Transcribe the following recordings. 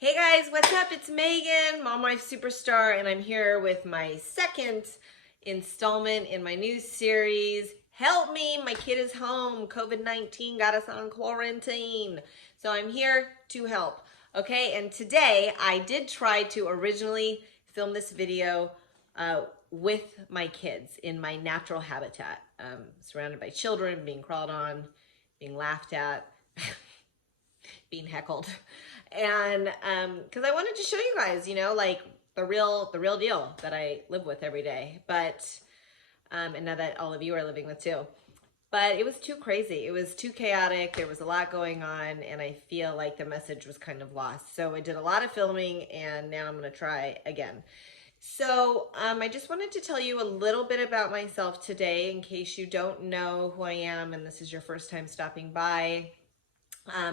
Hey guys, what's up? It's Megan, Mom Wife Superstar, and I'm here with my second installment in my new series, Help Me, My Kid is Home. COVID-19 got us on quarantine. So I'm here to help. Okay, and today I did try to originally film this video with my kids in my natural habitat, surrounded by children, being crawled on, being laughed at, being heckled. And because I wanted to show you guys, like the real deal that I live with every day. But and now that all of you are living with too. But it was too crazy. It was too chaotic. There was a lot going on, and I feel like the message was kind of lost. So I did a lot of filming, and now I'm going to try again. So I just wanted to tell you a little bit about myself today in case you don't know who I am and this is your first time stopping by.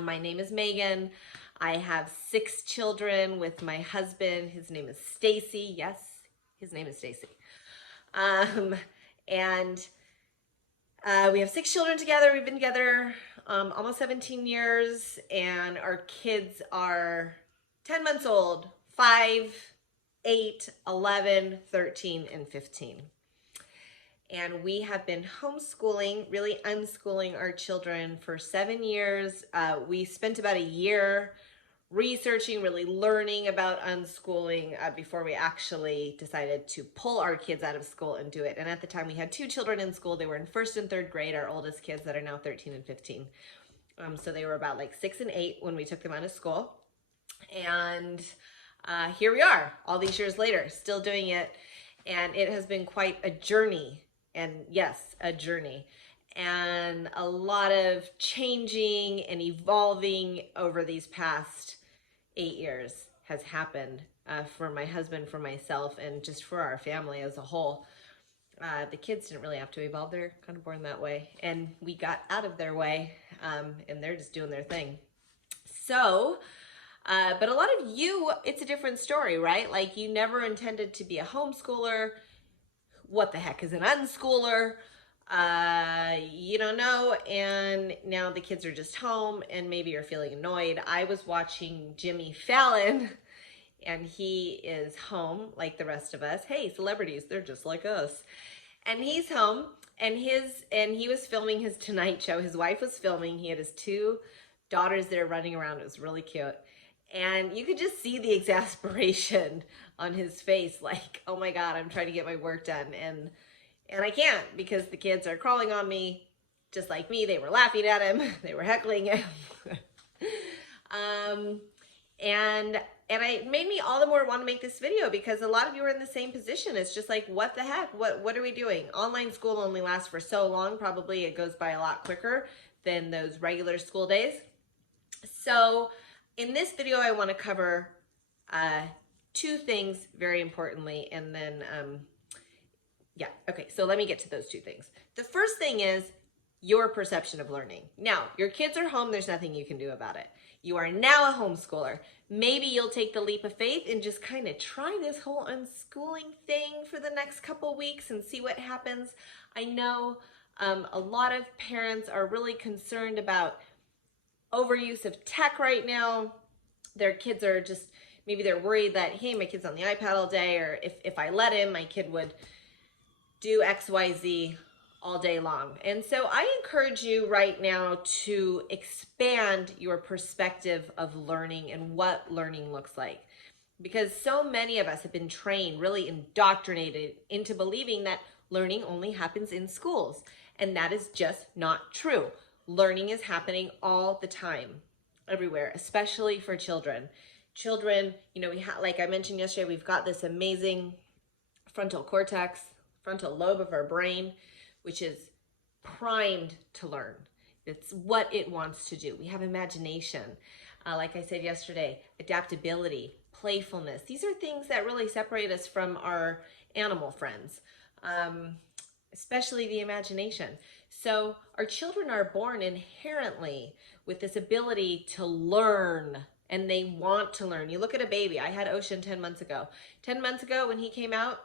My name is Megan. I have 6 children with my husband. His name is Stacey. Yes, his name is Stacey. And we have 6 children together. We've been together almost 17 years, and our kids are 10 months old, 5, 8, 11, 13, and 15. And we have been homeschooling, really unschooling our children for 7 years. We spent about a year researching, really learning about unschooling before we actually decided to pull our kids out of school and do it. And at the time we had 2 children in school. They were in 1st and 3rd grade, our oldest kids that are now 13 and 15. So they were about like 6 and 8 when we took them out of school. And here we are all these years later, still doing it. And it has been quite a journey. And yes, a journey. And a lot of changing and evolving over these past 8 years has happened for my husband, for myself, and just for our family as a whole. The kids didn't really have to evolve. They're kind of born that way. And we got out of their way, and they're just doing their thing. So, but a lot of you, it's a different story, right? Like you never intended to be a homeschooler. What the heck is an unschooler? You don't know, and now the kids are just home, and maybe you're feeling annoyed. I was watching Jimmy Fallon, and he is home like the rest of us. Hey, celebrities, they're just like us. And he's home, and he was filming his Tonight Show. His wife was filming. He had his 2 daughters there running around. It was really cute. And you could just see the exasperation on his face, like, oh my God, I'm trying to get my work done. And I can't because the kids are crawling on me just like me. They were laughing at him. They were heckling him. And it made me all the more want to make this video because a lot of you are in the same position. It's just like, what the heck? What are we doing? Online school only lasts for so long. Probably it goes by a lot quicker than those regular school days. So in this video, I want to cover 2 things very importantly, and then, yeah, okay, so let me get to those 2 things. The first thing is your perception of learning. Now, your kids are home, there's nothing you can do about it. You are now a homeschooler. Maybe you'll take the leap of faith and just kind of try this whole unschooling thing for the next couple weeks and see what happens. I know a lot of parents are really concerned about overuse of tech right now. Their kids are just, maybe they're worried that, hey, my kid's on the iPad all day, or if I let him, my kid would do X, Y, Z all day long. And so I encourage you right now to expand your perspective of learning and what learning looks like. Because so many of us have been trained, really indoctrinated into believing that learning only happens in schools. And that is just not true. Learning is happening all the time, everywhere, especially for children. Children, like I mentioned yesterday, we've got this amazing frontal cortex, frontal lobe of our brain, which is primed to learn. It's what it wants to do. We have imagination. Like I said yesterday, adaptability, playfulness. These are things that really separate us from our animal friends, especially the imagination. So our children are born inherently with this ability to learn, and they want to learn. You look at a baby. I had Ocean 10 months ago. 10 months ago when he came out,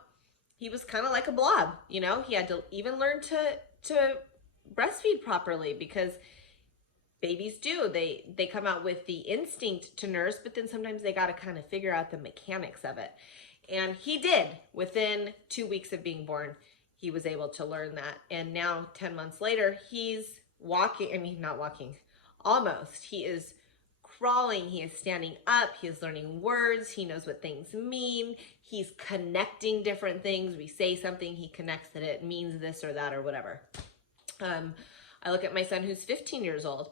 he was kind of like a blob, He had to even learn to breastfeed properly because babies do. They come out with the instinct to nurse, but then sometimes they got to kind of figure out the mechanics of it. And he did. Within 2 weeks of being born, he was able to learn that. And now 10 months later, he's walking. I mean, not walking, almost. He is crawling. He is standing up. He is learning words. He knows what things mean. He's connecting different things. We say something, he connects that it means this or that or whatever. I look at my son who's 15 years old,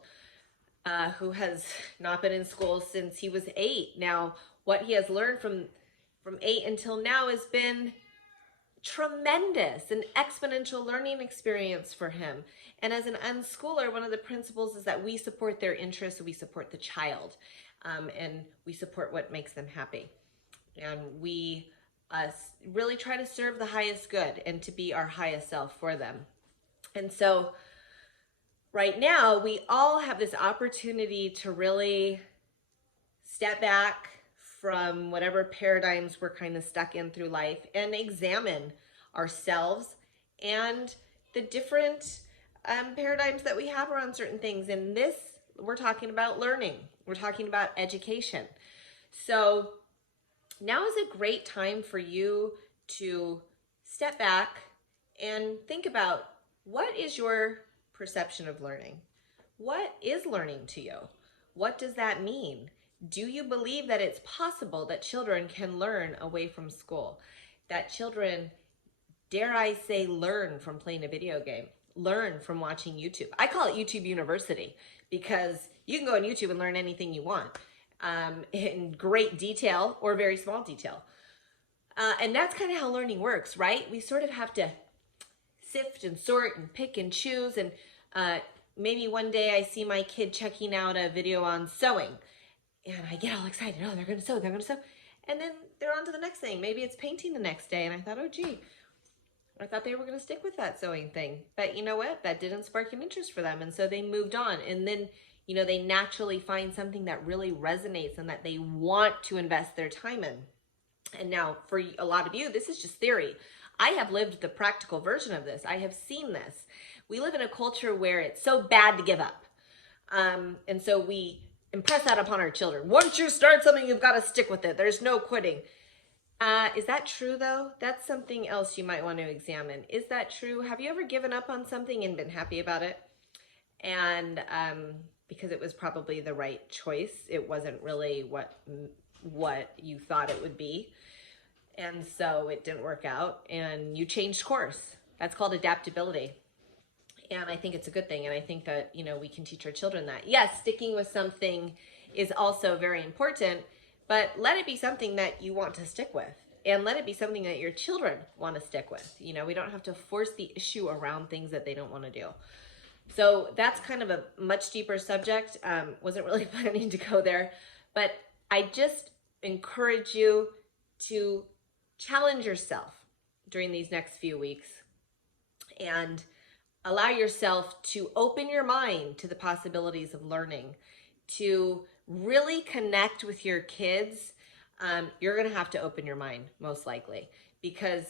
who has not been in school since he was 8. Now, what he has learned from 8 until now has been tremendous, an exponential learning experience for him. And as an unschooler, one of the principles is that we support their interests, we support the child, and we support what makes them happy. And we really try to serve the highest good and to be our highest self for them. And so right now, we all have this opportunity to really step back from whatever paradigms we're kind of stuck in through life and examine ourselves and the different paradigms that we have around certain things. And this, we're talking about learning. We're talking about education. So now is a great time for you to step back and think about, what is your perception of learning? What is learning to you? What does that mean? Do you believe that it's possible that children can learn away from school? That children, dare I say, learn from playing a video game, learn from watching YouTube. I call it YouTube University because you can go on YouTube and learn anything you want in great detail or very small detail. And that's kind of how learning works, right? We sort of have to sift and sort and pick and choose. And maybe one day I see my kid checking out a video on sewing. And I get all excited. Oh, they're going to sew. They're going to sew. And then they're on to the next thing. Maybe it's painting the next day. And I thought, oh, gee, I thought they were going to stick with that sewing thing. But you know what? That didn't spark an interest for them. And so they moved on. And then, you know, they naturally find something that really resonates and that they want to invest their time in. And now for a lot of you, this is just theory. I have lived the practical version of this. I have seen this. We live in a culture where it's so bad to give up. And so we impress that upon our children. Once you start something, you've got to stick with it. There's no quitting. Is that true though? That's something else you might want to examine. Is that true? Have you ever given up on something and been happy about it? And because it was probably the right choice. It wasn't really what you thought it would be. And so it didn't work out and you changed course. That's called adaptability. And I think it's a good thing. And I think that, you know, we can teach our children that. Yes, sticking with something is also very important, but let it be something that you want to stick with. And let it be something that your children want to stick with. You know, we don't have to force the issue around things that they don't want to do. So that's kind of a much deeper subject. Wasn't really planning to go there. But I just encourage you to challenge yourself during these next few weeks and allow yourself to open your mind to the possibilities of learning, to really connect with your kids. You're going to have to open your mind, most likely, because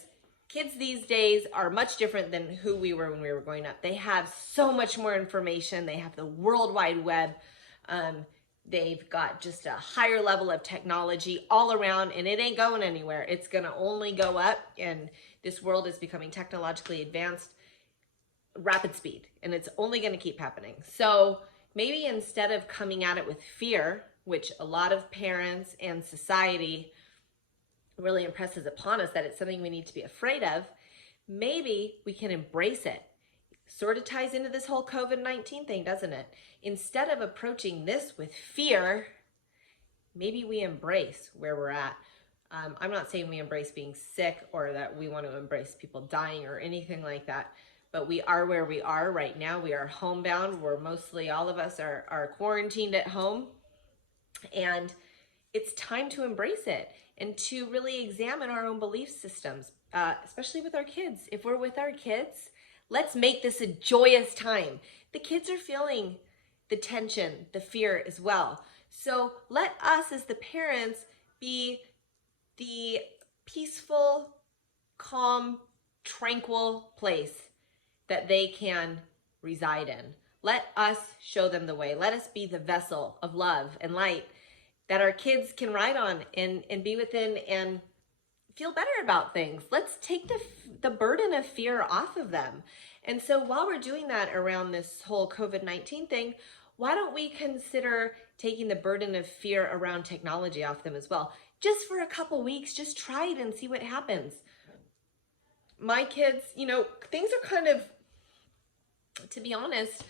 kids these days are much different than who we were when we were growing up. They have so much more information. They have the World Wide Web. They've got just a higher level of technology all around, and it ain't going anywhere. It's going to only go up, and this world is becoming technologically advanced, rapid speed, and it's only going to keep happening. So maybe instead of coming at it with fear, which a lot of parents and society really impresses upon us that it's something we need to be afraid of, maybe we can embrace it. Sort of ties into this whole COVID-19 thing, doesn't it? Instead of approaching this with fear, maybe we embrace where we're at. I'm not saying we embrace being sick or that we want to embrace people dying or anything like that, but we are where we are right now. We are homebound. We're mostly, all of us are quarantined at home. And it's time to embrace it and to really examine our own belief systems, especially with our kids. If we're with our kids, let's make this a joyous time. The kids are feeling the tension, the fear as well. So let us as the parents be the peaceful, calm, tranquil place that they can reside in. Let us show them the way. Let us be the vessel of love and light that our kids can ride on and be within and feel better about things. Let's take the burden of fear off of them. And so while we're doing that around this whole COVID-19 thing, why don't we consider taking the burden of fear around technology off them as well? Just for a couple weeks, just try it and see what happens. My kids, things are kind of, to be honest,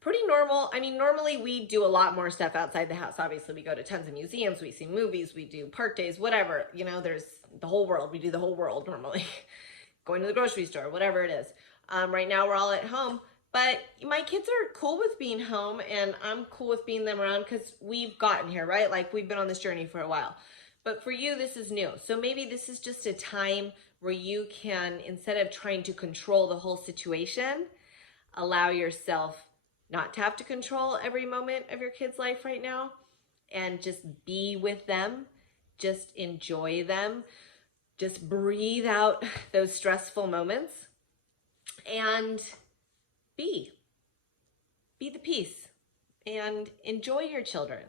pretty normal. I mean, normally we do a lot more stuff outside the house. Obviously, we go to tons of museums, we see movies, we do park days, whatever. There's the whole world. We do the whole world normally. Going to the grocery store, whatever it is. Right now, we're all at home. But my kids are cool with being home, and I'm cool with being them around because we've gotten here, right? Like, we've been on this journey for a while. But for you, this is new. So maybe this is just a time where you can, instead of trying to control the whole situation, allow yourself not to have to control every moment of your kid's life right now and just be with them, just enjoy them, just breathe out those stressful moments and be the peace and enjoy your children,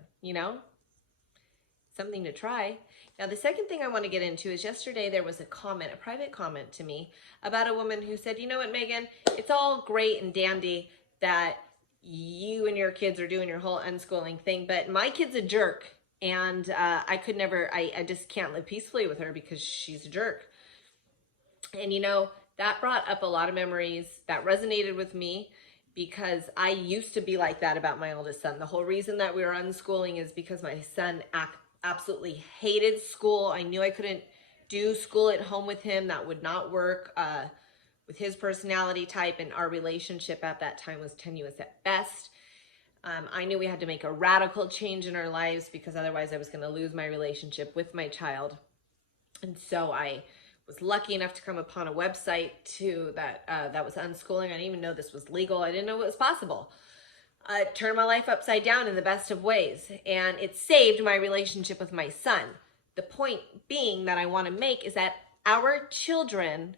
something to try. Now, the second thing I want to get into is yesterday there was a private comment to me about a woman who said, you know what, Megan, it's all great and dandy that you and your kids are doing your whole unschooling thing, but my kid's a jerk, and I just can't live peacefully with her because she's a jerk. And that brought up a lot of memories that resonated with me because I used to be like that about my oldest son. The whole reason that we were unschooling is because my son absolutely hated school. I knew I couldn't do school at home with him. That would not work with his personality type, and our relationship at that time was tenuous at best. I knew we had to make a radical change in our lives because otherwise I was going to lose my relationship with my child. And so I was lucky enough to come upon a website that was unschooling. I didn't even know this was legal. I didn't know it was possible. It turned my life upside down in the best of ways, and it saved my relationship with my son. The point being that I want to make is that our children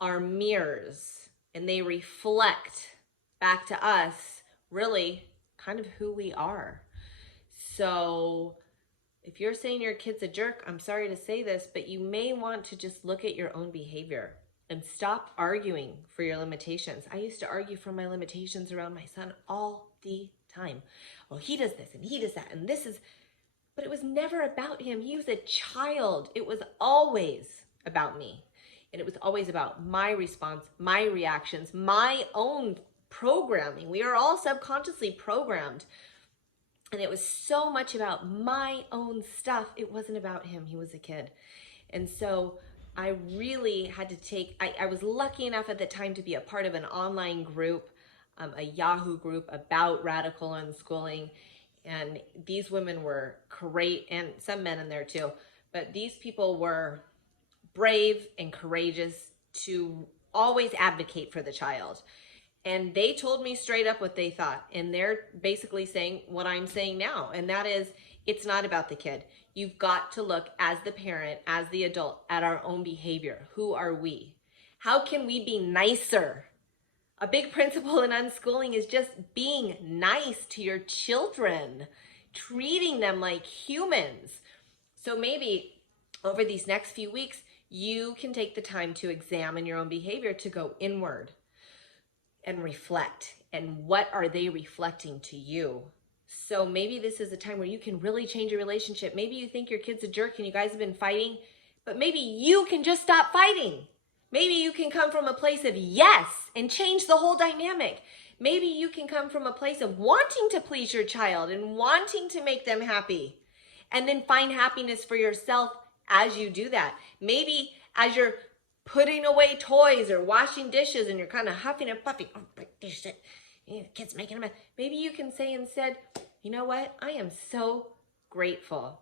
are mirrors, and they reflect back to us really kind of who we are. So if you're saying your kid's a jerk, I'm sorry to say this, but you may want to just look at your own behavior and stop arguing for your limitations. I used to argue for my limitations around my son all the time. Well, he does this and he does that and but it was never about him. He was a child. It was always about me. And it was always about my response, my reactions, my own programming. We are all subconsciously programmed. And it was so much about my own stuff. It wasn't about him. He was a kid. And so I really had to I was lucky enough at the time to be a part of an online group, a Yahoo group about radical unschooling. And these women were great, and some men in there too. But these people were brave and courageous to always advocate for the child. And they told me straight up what they thought. And they're basically saying what I'm saying now. And that is, it's not about the kid. You've got to look as the parent, as the adult, at our own behavior. Who are we? How can we be nicer? A big principle in unschooling is just being nice to your children, treating them like humans. So maybe over these next few weeks, you can take the time to examine your own behavior, to go inward and reflect. And what are they reflecting to you? So maybe this is a time where you can really change your relationship. Maybe you think your kid's a jerk and you guys have been fighting, but maybe you can just stop fighting. Maybe you can come from a place of yes and change the whole dynamic. Maybe you can come from a place of wanting to please your child and wanting to make them happy, and then find happiness for yourself as you do that. Maybe as you're putting away toys or washing dishes and you're kind of huffing and puffing, oh, break this shit, the kid's making a mess. Maybe you can say instead, you know what? I am so grateful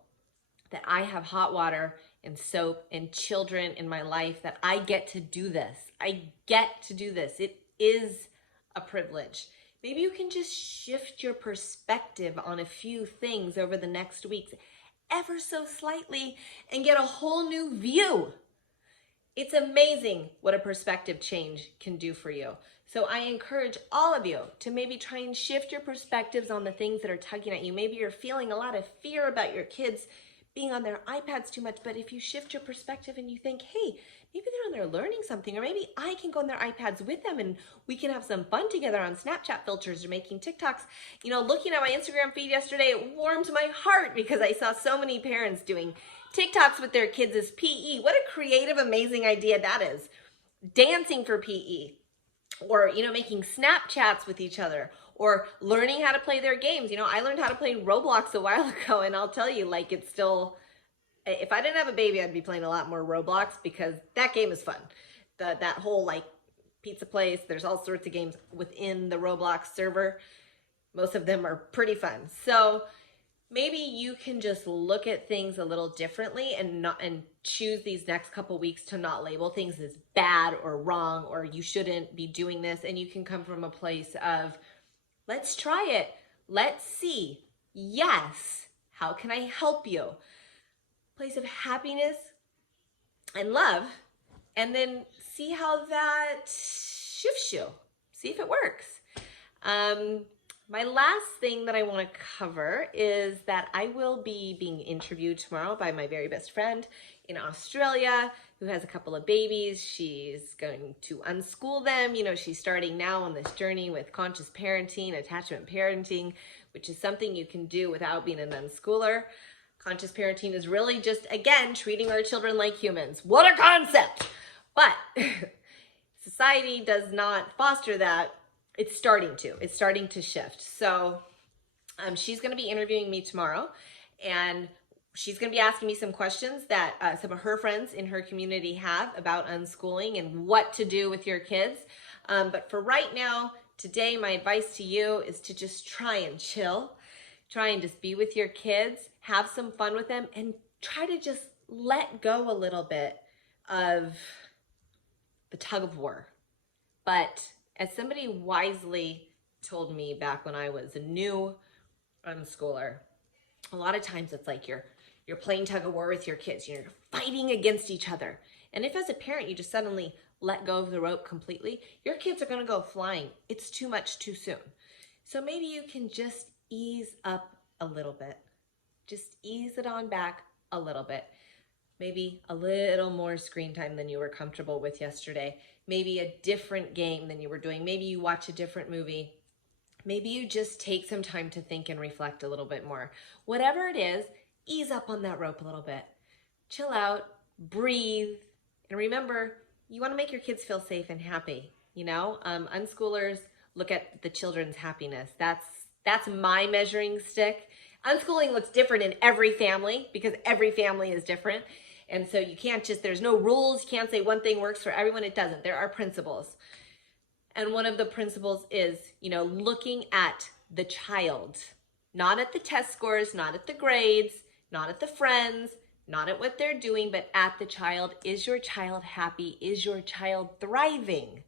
that I have hot water and soap and children in my life, that I get to do this. I get to do this. It is a privilege. Maybe you can just shift your perspective on a few things over the next weeks, ever so slightly, and get a whole new view. It's amazing what a perspective change can do for you. So I encourage all of you to maybe try and shift your perspectives on the things that are tugging at you. Maybe you're feeling a lot of fear about your kids being on their iPads too much, but if you shift your perspective and you think, hey, maybe they're on there learning something, or maybe I can go on their iPads with them and we can have some fun together on Snapchat filters or making TikToks. You know, looking at my Instagram feed yesterday, it warmed my heart because I saw so many parents doing TikToks with their kids as PE. What a creative, amazing idea that is. Dancing for PE. Or, you know, making Snapchats with each other, or learning how to play their games. You know, I learned how to play Roblox a while ago, and I'll tell you, like, it's still, if I didn't have a baby, I'd be playing a lot more Roblox because that game is fun. That whole, like, pizza place, there's all sorts of games within the Roblox server. Most of them are pretty fun. So maybe you can just look at things a little differently and choose these next couple weeks to not label things as bad or wrong or you shouldn't be doing this. And you can come from a place of, let's try it. Let's see. Yes. How can I help you? Place of happiness and love. And then see how that shifts you. See if it works. My last thing that I want to cover is that I will be being interviewed tomorrow by my very best friend in Australia who has a couple of babies. She's going to unschool them. You know, she's starting now on this journey with conscious parenting, attachment parenting, which is something you can do without being an unschooler. Conscious parenting is really just, again, treating our children like humans. What a concept! But society does not foster that. It's starting to shift. So she's going to be interviewing me tomorrow, and she's going to be asking me some questions that some of her friends in her community have about unschooling and what to do with your kids. But for right now, today, my advice to you is to just try and chill. Try and just be with your kids, have some fun with them, and try to just let go a little bit of the tug of war. But as somebody wisely told me back when I was a new unschooler, a lot of times it's like you're playing tug of war with your kids. You're fighting against each other. And if as a parent you just suddenly let go of the rope completely, your kids are going to go flying. It's too much too soon. So maybe you can just ease up a little bit. Just ease it on back a little bit. Maybe a little more screen time than you were comfortable with yesterday. Maybe a different game than you were doing. Maybe you watch a different movie. Maybe you just take some time to think and reflect a little bit more. Whatever it is, ease up on that rope a little bit. Chill out, breathe, and remember, you want to make your kids feel safe and happy. You know, unschoolers look at the children's happiness. That's my measuring stick. Unschooling looks different in every family because every family is different. And so you can't just, there's no rules. You can't say one thing works for everyone. It doesn't. There are principles. And one of the principles is, you know, looking at the child, not at the test scores, not at the grades, not at the friends, not at what they're doing, but at the child. Is your child happy? Is your child thriving?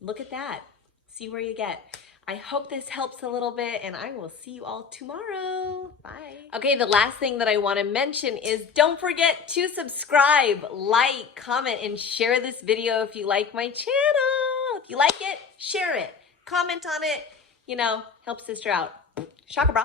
Look at that. See where you get. I hope this helps a little bit, and I will see you all tomorrow. Bye. Okay, the last thing that I want to mention is don't forget to subscribe, like, comment, and share this video if you like my channel. If you like it, share it. Comment on it. You know, help sister out. Shaka bra.